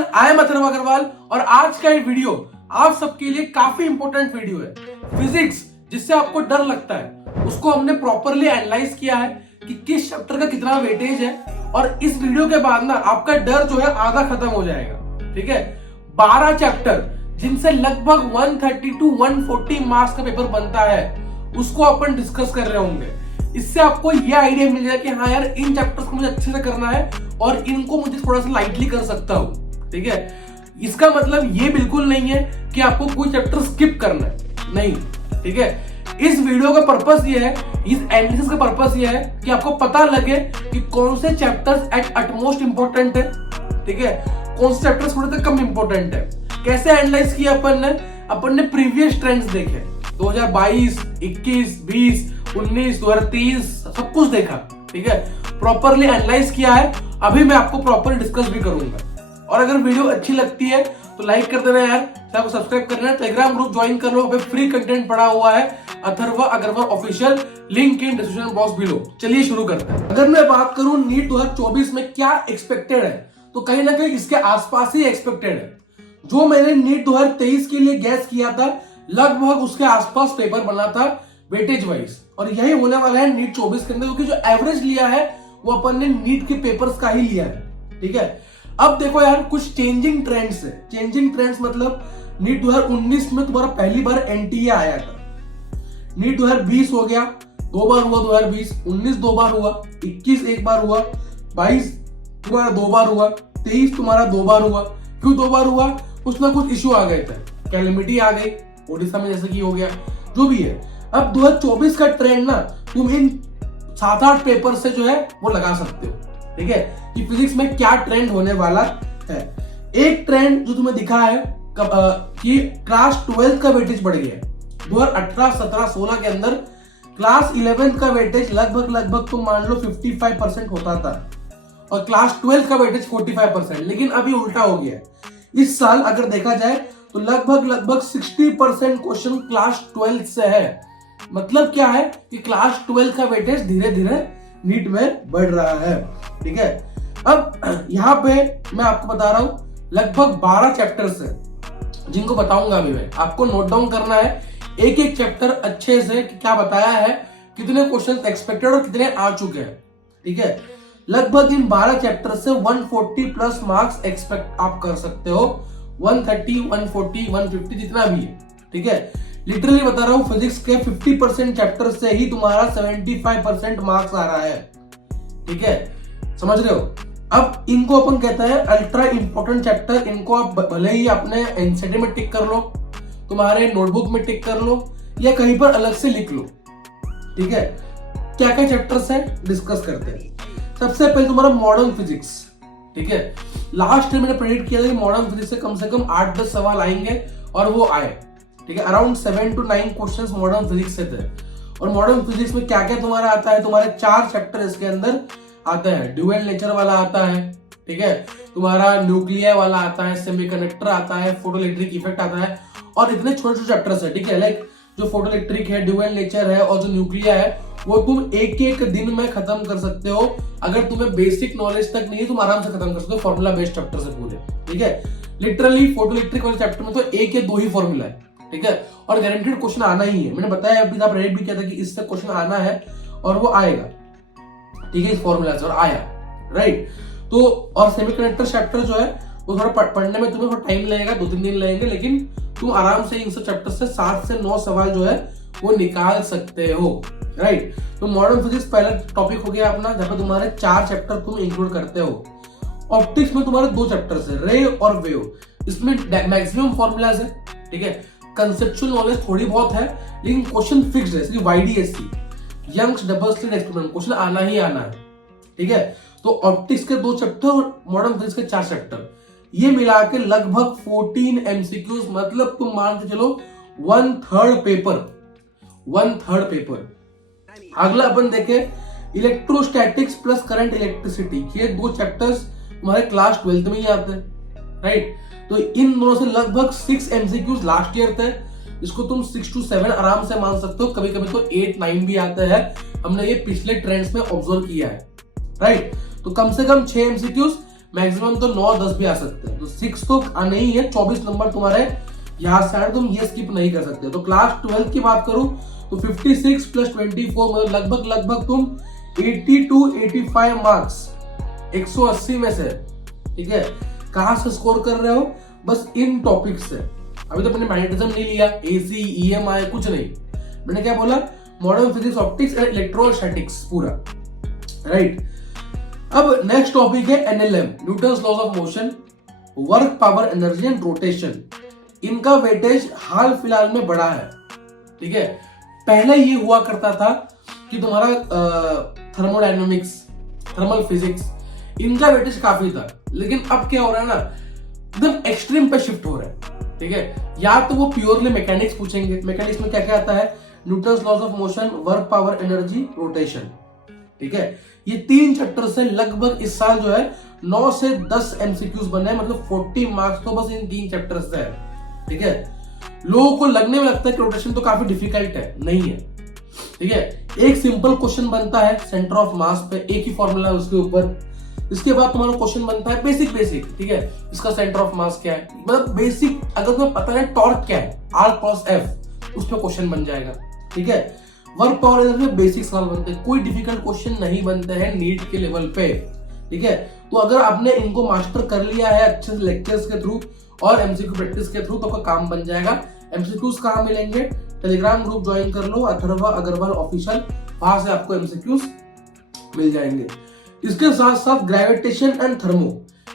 Everyone, I am Atharva Agrawal और आज का ये वीडियो आप सबके लिए काफी इंपॉर्टेंट वीडियो है। फिजिक्स जिससे आपको डर लगता है उसको हमने प्रॉपरली एनालाइज किया है कि किस चैप्टर का कितना वेटेज है और इस वीडियो के बाद ना आपका डर जो है आधा खत्म हो जाएगा। ठीक है, 12 चैप्टर जिनसे लगभग 130 to 140 मार्क्स का पेपर बनता है उसको अपन डिस्कस कर रहे होंगे। इससे आपको ये आइडिया मिल जाएगा कि हाँ यार, इन चैप्टर्स को मुझे अच्छे से करना है और इनको मुझे थोड़ा सा लाइटली कर सकता हूँ। ठीक है, इसका मतलब ये बिल्कुल नहीं है कि आपको कोई चैप्टर स्किप करना है, नहीं। ठीक है, इस वीडियो का पर्पस ये है, इस एनालिसिस का पर्पस ये है कि आपको पता लगे कि कौन से चैप्टर्स एट अटमोस्ट इंपॉर्टेंट है। ठीक है, कौन से चैप्टर्स थोड़े से कम इंपॉर्टेंट है। कैसे एनालाइज किया अपन ने प्रीवियस ट्रेंड्स देखे, 2022, 21, 20, 19, 2023 सब कुछ देखा। ठीक है, प्रॉपरली एनालाइज किया है। अभी मैं आपको प्रॉपर डिस्कस भी करूंगा। और अगर वीडियो अच्छी लगती है तो लाइक कर देना यार, चैनल को सब्सक्राइब करना है, टेलीग्राम ग्रुप ज्वाइन कर लो, फ्री कंटेंट पड़ा हुआ है Atharva Agrawal official, link in description box below. चलिए शुरू करते हैं। अगर मैं बात करूं नीट 2024 में क्या एक्सपेक्टेड है तो कहीं ना कहीं इसके आसपास ही एक्सपेक्टेड है। जो मैंने नीट 2023 के लिए गैस किया था लगभग उसके आसपास पेपर बना था वेटेज वाइज, और यही होने वाला है नीट 24 के अंदर, क्योंकि जो एवरेज लिया है वो अपन ने नीट के पेपर्स का ही लिया है। ठीक है, अब देखो यार, कुछ चेंजिंग ट्रेंड्स है। चेंजिंग ट्रेंड्स मतलब नीट 2019 में तुम्हारा पहली बार एनटीए आया था, नीट 2020 हो गया, 2 बार हुआ 2020, 19 2 बार हुआ, 21 1 बार हुआ, 22 तुम्हारा 2 बार हुआ, 23 तुम्हारा 2 बार हुआ। क्यों 2 बार हुआ? कुछ ना कुछ इश्यू आ गए थे, कैलेमिटी आ गई ओडिशा में जैसे कि हो गया, जो भी है। अब 2024 का ट्रेंड ना तुम इन 7-8 पेपर से जो है वो लगा सकते हो। ठीक है, कि फिजिक्स में क्या ट्रेंड होने वाला है। एक ट्रेंड जो तुम्हें दिखा है कि क्लास 12 का वेटेज बढ़ गया। 2018, 17, 16 के अंदर क्लास 11 का वेटेज लगभग तुम मान लो 55% होता था और क्लास 12 का वेटेज 45%, लेकिन अभी उल्टा हो गया है। इस साल अगर देखा जाए तो लगभग 60% क्वेश्चन क्लास 12 से है। मतलब क्या है कि क्लास 12 का वेटेज धीरे धीरे नीट में बढ़ रहा है। ठीक है, अब यहाँ पे मैं आपको बता रहा हूं लगभग 12 चैप्टर्स हैं जिनको बताऊंगा अभी मैं। आपको नोट डाउन करना है एक एक चैप्टर अच्छे से कि क्या बताया है, कितने क्वेश्चन एक्सपेक्टेड और कितने आ चुके हैं। ठीक है, लगभग इन 12 चैप्टर से 140 प्लस मार्क्स एक्सपेक्ट आप कर सकते हो, 130, 140, 150 जितना भी है। ठीक है, लिटरली बता रहा हूं, फिजिक्स के 50% चैप्टर से ही तुम्हारा 75% मार्क्स आ रहा है। ठीक है, समझ रहे हो। अब इनको अपन कहता है अल्ट्रा इंपॉर्टेंट चैप्टर। इनको आप भले ही अपने एनसीईआरटी में टिक कर लो, तुम्हारे नोटबुक में टिक कर लो या कहीं पर अलग से लिख लो। ठीक है, क्या क्या चैप्टर्स है डिस्कस करते हैं। सबसे पहले तुम्हारा मॉडर्न फिजिक्स। ठीक है, लास्ट टाइम मैंने प्रेडिक्ट किया था कि मॉडर्न फिजिक्स से कम 8-10 सवाल आएंगे और वो आए। ठीक है, around 7 to 9 questions modern physics से थे। और मॉडर्न फिजिक्स में क्या क्या तुम्हारा आता है, तुम्हारे 4 चैप्टर इसके अंदर आता है। ड्यूअल नेचर वाला आता है, ठीक है, तुम्हारा न्यूक्लियर वाला आता है, सेमीकंडक्टर आता है, फोटोइलेक्ट्रिक इफेक्ट आता है, और इतने छोटे छोटे चैप्टर्स है। ठीक है, लाइक जो फोटोइलेक्ट्रिक है, ड्यूअल नेचर है और जो न्यूक्लियर है वो तुम एक दिन में खत्म कर सकते हो। अगर तुम्हें बेसिक नॉलेज तक नहीं है तुम आराम से खत्म कर सकते हो, फॉर्मूला बेस्ड चैप्टर से पूरे। ठीक है, लिटरली फोटोइलेक्ट्रिक वाले चैप्टर में तो 1 या 2 ही फॉर्मूला है। ठीक है, और गारंटेड क्वेश्चन आना ही है। मैंने बताया अभी आप रेड भी किया था कि इससे क्वेश्चन आना है और वो आएगा। ठीक है, इस फॉर्मूला से, और आया, राइट। तो और सेमीकंडक्टर चैप्टर जो है वो थोड़ा पढ़ने में तुम्हें थोड़ा टाइम लगेगा, 2-3 दिन लगेंगे, लेकिन तुम आराम से इन सब चैप्टर से 7 से 9 सवाल जो है वो निकाल सकते हो, राइट। तो मॉडर्न फिजिक्स पहला टॉपिक हो गया अपना, जहां पर तुम्हारे 4 चैप्टर तुम इंक्लूड करते हो। ऑप्टिक्स में तुम्हारे 2 चैप्टर्स है, रे और वेव। इसमें मैक्सिमम फॉर्मूलाज है। ठीक है, कंसेप्चुअल नॉलेज थोड़ी बहुत है, लेकिन क्वेश्चन फिक्स्ड है। इसकी YDSC, Young's double slit experiment, question आना ही आना है। ठीक है, तो ऑप्टिक्स के 2 चैप्टर और मॉडर्न फिजिक्स के 4 चैप्टर, ये मिला के लगभग 14 MCQs, मतलब तुम मान के चलो 1/3 पेपर। अगला अपन देखे इलेक्ट्रोस्टैटिक्स प्लस करंट इलेक्ट्रिसिटी। ये 2 चैप्टर्स तुम्हारे क्लास 12th में ही आते हैं, राइट। तो इन दोनों से लगभग 6 MCQs लास्ट ईयर थे, इसको तुम 6 to 7 आराम से मान सकते हो। कभी कभी तो 8-9 भी आते हैं, हमने ये पिछले ट्रेंड्स में ऑब्जर्व किया है, राइट। तो कम से कम 6 MCQs, मैक्सिमम तो 9-10 भी आ सकते हैं। तो 6 तो आने ही है, 24 नंबर तुम्हारे यहाँ से आए, तुम ये स्किप नहीं कर सकते। तो क्लास 12 की बात करूं तो 56 प्लस 24 मतलब लगभग तुम 80 to 85 मार्क्स 180 में से, ठीक है, कहां से स्कोर कर रहे हो? बस इन टॉपिक से। अभी तो मैंने मैग्नेटिज्म नहीं लिया, एसी, ईएमआई कुछ नहीं, मैंने क्या बोला? Modern physics, optics and electrostatics पूरा, राइट। अब नेक्स्ट टॉपिक है NLM, Newton's laws of motion, work, power, energy and rotation. इनका वेटेज हाल फिलहाल में बढ़ा है, ठीक है। पहले ये हुआ करता था कि तुम्हारा थर्मोडायनेमिक्स, थर्मल फिजिक्स, इनका वेटेज काफी था, लेकिन अब क्या हो रहा है ना, एकदम एक्सट्रीम पे शिफ्ट हो रहा है, ठीक है। या तो वो प्योरली मैकेनिक्स पूछेंगे, मैकेनिक्स में क्या क्या आता है? Newton's laws of motion, work, power, energy, rotation, ठीक है। ये 3 चैप्टर से लगभग इस साल जो है 9 से 10 एमसीक्यूज बने, मतलब 40 मार्क्स तो बस इन 3 चैप्टर से है, ठीक है। लोगों को लगने में लगता है कि रोटेशन तो काफी डिफिकल्ट है, नहीं है, ठीक है। एक सिंपल क्वेश्चन बनता है सेंटर ऑफ मास पे, एक ही फॉर्मूला है उसके ऊपर। इसके बाद तुम्हारा क्वेश्चन बनता है बेसिक, ठीक है, इसका सेंटर ऑफ मास क्या है, मतलब बेसिक। अगर तुम्हें पता है टॉर्क क्या है, आर क्रॉस एफ, उस पर क्वेश्चन बन जाएगा, ठीक है। वर्क, पावर, एनर्जी में बेसिक सवाल बनते हैं, कोई डिफिकल्ट क्वेश्चन नहीं बनते हैं नीट के लेवल पे, ठीक है। तो अगर आपने इनको मास्टर कर लिया है अच्छे से लेक्चर्स के थ्रू और एमसीक्यू प्रैक्टिस के थ्रू, तो आपका काम बन जाएगा। एमसीक्यूज कहाँ मिलेंगे? टेलीग्राम ग्रुप ज्वाइन कर लो, अथर्वा अग्रवाल ऑफिशियल, वहां से आपको एमसीक्यूज मिल जाएंगे। इसके साथ साथ ग्रेविटेशन एंड थर्मो,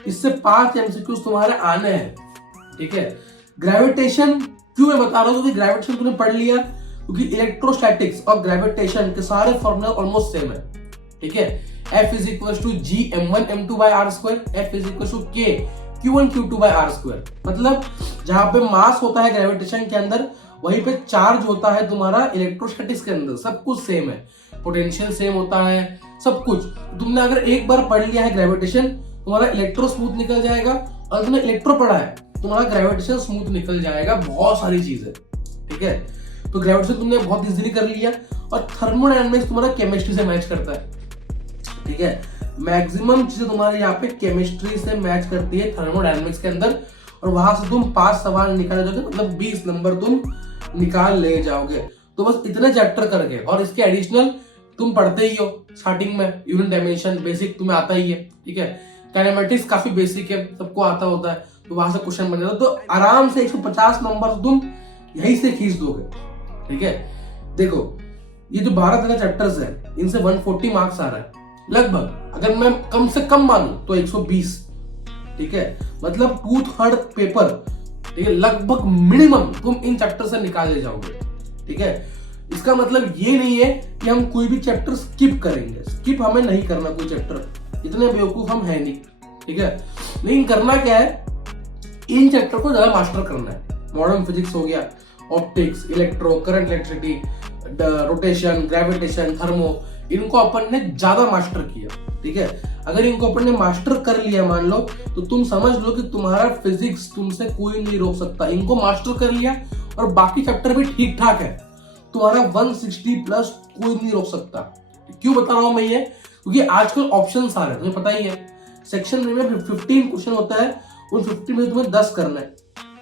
इससे 5 एमसीक्यूज तुम्हारे आने हैं, ठीक है। ग्रेविटेशन क्यों मैं बता रहा हूं? क्योंकि ग्रेविटेशन तुमने पढ़ लिया, क्योंकि इलेक्ट्रोस्टैटिक्स और ग्रेविटेशन के सारे फॉर्मूला ऑलमोस्ट सेम है, ठीक है। F is equals to G m1 m2 by r square, F is equals to K q1 q2 by r square। मतलब जहां पे मास होता है ग्रेविटेशन के अंदर, वहीं पे चार्ज होता है तुम्हारा इलेक्ट्रोस्टैटिक्स के अंदर, सब कुछ सेम है, पोटेंशियल सेम होता है, सब कुछ। तुमने अगर एक बार पढ़ लिया है ग्रेविटेशन, तुम्हारा इलेक्ट्रो स्मूथ निकल जाएगा, और तुमने इलेक्ट्रो पढ़ा है, तुम्हारा ग्रेविटेशन स्मूथ निकल जाएगा, बहुत सारी चीजें, ठीक है। तो ग्रेविटेशन तुमने बहुत इजीली कर लिया, और थर्मोडायनामिक्स तुम्हारा केमिस्ट्री से मैच करता है, ठीक है। मैक्सिमम चीजें तुम्हारे यहाँ पे केमिस्ट्री से मैच करती है थर्मोडायनामिक्स के अंदर, और वहां से तुम 5 सवाल निकाले जाओगे, मतलब 20 नंबर तुम निकाल ले जाओगे। तो बस इतने चैप्टर करके, और इसके एडिशनल तुम पढ़ते ही हो स्टार्टिंग में, यूनिट डायमेंशन बेसिक तुम्हें आता ही है, ठीक है। काइनेमेटिक्स काफी बेसिक है, सबको आता होता है, तो वहां से क्वेश्चन बन जाता है, तो आराम से 150 नंबर तुम यही से खींच दोगे, ठीक है। देखो ये जो 12-13 चैप्टर्स है, इनसे 140 मार्क्स आ रहा है लगभग, अगर मैं कम से कम मानूं तो 120, ठीक है। मतलब 2/3 पेपर, ठीक है, लगभग मिनिमम तुम इन चैप्टर से निकाल ले जाओगे, ठीक है। इसका मतलब ये नहीं है कि हम कोई भी चैप्टर स्किप करेंगे, स्किप हमें नहीं करना कोई चैप्टर, इतने बेवकूफ हम है नहीं, ठीक है। लेकिन करना क्या है, इन चैप्टर को ज्यादा मास्टर करना है। मॉडर्न फिजिक्स हो गया, optics, electro, current, electricity, rotation, gravitation, thermo, इनको अपन ने ज्यादा मास्टर किया, ठीक है। अगर इनको अपन ने मास्टर कर लिया मान लो, तो तुम समझ लो कि तुम्हारा फिजिक्स तुमसे कोई नहीं रोक सकता। इनको मास्टर कर लिया और बाकी चैप्टर भी ठीक ठाक है, तुम्हारा 160 प्लस कोई नहीं रोक सकता। क्यों बता रहा हूं मैं ये? क्योंकि आजकल ऑप्शंस आ रहे हैं, तुम्हें पता ही है, सेक्शन में 15 क्वेश्चन होता है, उन 15 में तुम्हें 10 करना है,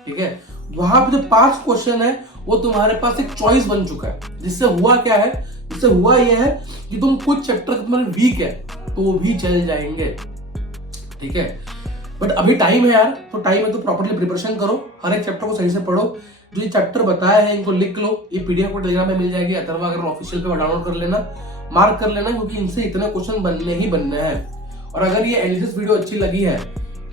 ठीक है। वहां पे जो 5 क्वेश्चन है, वो तुम्हारे पास एक चॉइस बन चुका है। जिससे हुआ क्या है, जिससे हुआ यह है कि तुम कुछ चैप्टर तुम्हारे वीक है तो वो भी चल जाएंगे, ठीक है। बट अभी टाइम है यार, तो टाइम है तो प्रॉपर्ली प्रिपरेशन करो, हर एक चैप्टर को सही से पढ़ो। जो ये चैप्टर बताया है इनको लिख लो, ये पीडीएफ को टेलीग्राम में मिल जाएगी, अथर्वा अगर ऑफिशियल पे डाउनलोड कर लेना, मार्क कर लेना, क्योंकि इनसे इतने क्वेश्चन बनने ही बनने हैं। और अगर ये एनालिसिस वीडियो अच्छी लगी है,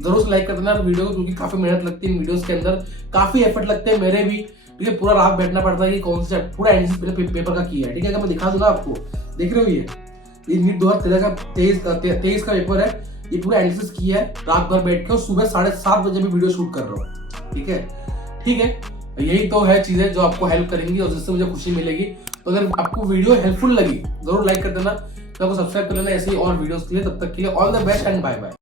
जरूर लाइक कर देना वीडियो को, क्योंकि काफी मेहनत लगती है इन वीडियोस के अंदर, काफी एफर्ट लगते हैं मेरे भी, ठीक है। पूरा रात बैठना पड़ता है कि कौन सा पूरा एनालिसिस पेपर का किया है, ठीक है। अगर मैं दिखा दूं ना आपको, देख रहे हो ये नीट 2023 का पेपर है, ये पूरा एनालिसिस किया है रात भर बैठ के, और सुबह 7:30 बजे भी वीडियो शूट कर रहा हूँ, ठीक है, ठीक है। यही तो है चीजें जो आपको हेल्प करेंगी और जिससे मुझे खुशी मिलेगी। तो अगर आपको वीडियो हेल्पफुल लगी, जरूर लाइक कर देना, तो आपको सब्सक्राइब कर लेना ऐसे ही और वीडियोस के लिए। तब तक के लिए all the best and bye bye.